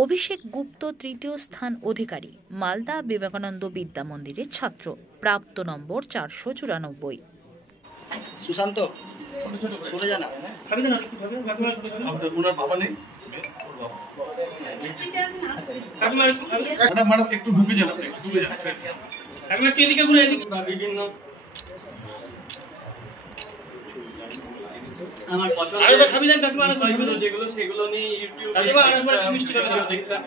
অভিষেক গুপ্ত তৃতীয় স্থান অধিকারী, মালদা বিবেকানন্দ বিদ্যা মন্দিরের ছাত্র, প্রাপ্ত নম্বর 494। সুশান্ত সরে জানা ওনার বাবা নেই, ম্যাডাম একটু ঢুকে যান, বিভিন্ন যেগুলো সেগুলো নিয়ে ইউটিউবে দেখতাম।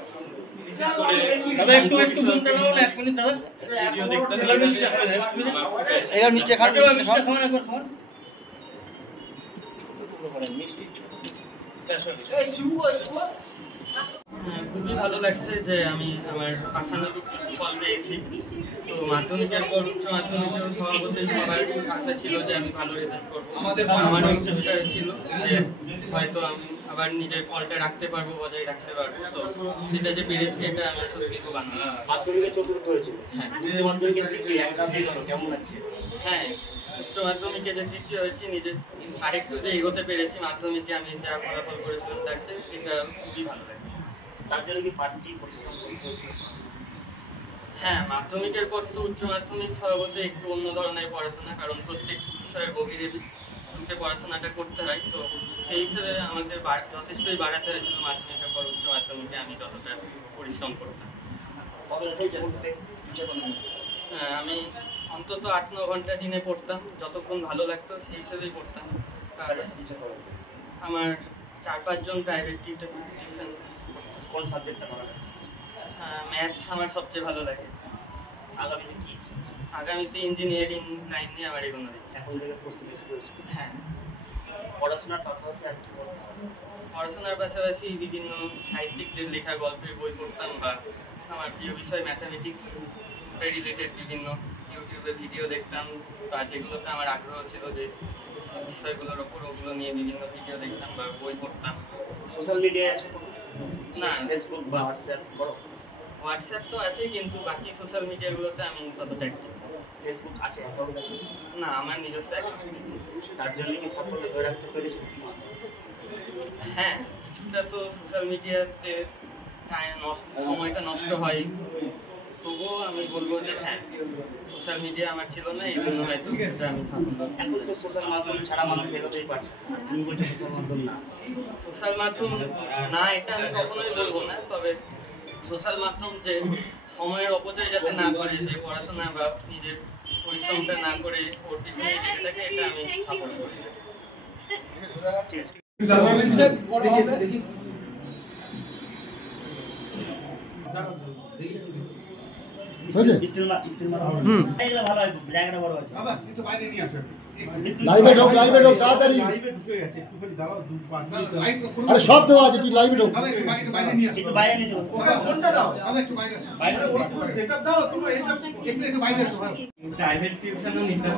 খুবই ভালো লাগছে যে আমি আমার আশানুরূপ ফল পেয়েছি। তো মাধ্যমিকের পর উচ্চ মাধ্যমিকেও স্বভাবতই সবার আশা ছিল যে আমি ভালো রেজাল্ট করবো। আমারও চেষ্টা ছিল যে হয়তো আমি আবার নিজের ফলটা রাখতে পারবো, বজায় রাখতে পারবো। তো সেটা যে পেরেছি এটা আমি সত্যি খুব আনন্দ। মাধ্যমিকে চতুর্থ হয়েছিল, হ্যাঁ, কেমন লাগছে? হ্যাঁ, উচ্চ মাধ্যমিকে যে তৃতীয় হয়েছি, নিজে আরেকটু যে এগোতে পেরেছি মাধ্যমিকে আমি যা ফলাফল করেছিলাম তার চেয়ে, এটা খুবই ভালো লাগছে। তার জন্য কি বাড়তি পরিশ্রম করতে হয়েছিল? হ্যাঁ, মাধ্যমিকের পর তো উচ্চ মাধ্যমিক স্বভাবতই একটু অন্য ধরনের পড়াশোনা, কারণ প্রত্যেক বিষয়ের গভীরে ঢুকে পড়াশোনাটা করতে হয়। তো সেই হিসেবে আমাকে যথেষ্টই বাড়াতে হয়েছিল মাধ্যমিকের পর উচ্চ মাধ্যমিকে আমি যতটা পরিশ্রম করতাম। আমি অন্তত 8-9 ঘন্টা দিনে পড়তাম, যতক্ষণ ভালো লাগতো সেই হিসেবেই পড়তাম। আর আমার 4-5 জন প্রাইভেট টিউশন। কোন সাবজেক্টটা ভালো লাগে? ম্যাথস আমার সবচেয়ে ভালো লাগে। আগামীতে কি ইচ্ছা? আগামীতে ইঞ্জিনিয়ারিং লাইন নিয়ে আমার এগোনোর ইচ্ছা। এখন থেকে প্রস্তুতি শুরু হয়েছে? হ্যাঁ। পড়াশোনার পাশাপাশি আর কি করতে? পড়াশোনার পাশাপাশি বিভিন্ন সাহিত্যিকদের লেখা গল্পের বই পড়তাম, বা আমার প্রিয় বিষয় ম্যাথামেটিক্স রিলেটেড বিভিন্ন ইউটিউবে ভিডিও দেখতাম, বা যেগুলোতে আমার আগ্রহ ছিল যে বিষয়গুলোর ওপর, ওগুলো নিয়ে বিভিন্ন ভিডিও দেখতাম বা বই পড়তাম। সোশ্যাল মিডিয়ায় আছে না, ফেসবুক বা হোয়াটসঅ্যাপ করো? হোয়াটসঅ্যাপ তো আছে, কিন্তু বাকি সোশ্যাল মিডিয়াগুলোতে আমি ততটা অ্যাক্টিভ। ফেসবুক আছে, অ্যাকাউন্ট আছে? না, আমার নিজস্ব অ্যাকাউন্ট নেই। তার জন্য কি সাফল্য ধরে রাখতে পেরেছো? হ্যাঁ, কিছুটা তো সোশ্যাল মিডিয়াতে সময়টা নষ্ট হয়, তবুও আমি বলবো যে হ্যাঁ, সোশ্যাল মিডিয়া আমার ছিল না, এই জন্য হয়তো আমি সাফল্য। এখন তো সোশ্যাল মাধ্যম ছাড়া মানুষ এগোতেই পারছে না, তুমি বলছো সোশ্যাল মাধ্যম না? সোশ্যাল মাধ্যম না, এটা আমি কখনোই বলবো না। তবে সোশ্যাল মাধ্যম যে সময়ের অপচয় যাতে না করে, যে পড়াশোনা বা নিজের পরিশ্রমটা না করে ওর পিছনে লেগে থাকে, এটা আমি সাপোর্ট করি। ঠিক আছে। সব দেওয়া আছে, তুই লাইভে ঢোক। প্রাইভেট টিউশনও নিতাম।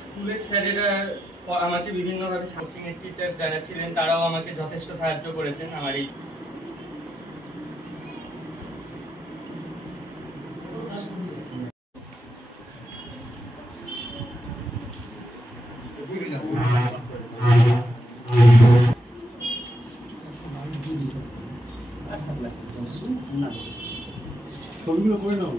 স্কুলের স্যারেরা আমাকে বিভিন্নভাবে, কোচিংয়ের টিচার যারা ছিলেন তারাও আমাকে যথেষ্ট সাহায্য করেছেন আমার এই। ছবিগুলো করে নাও।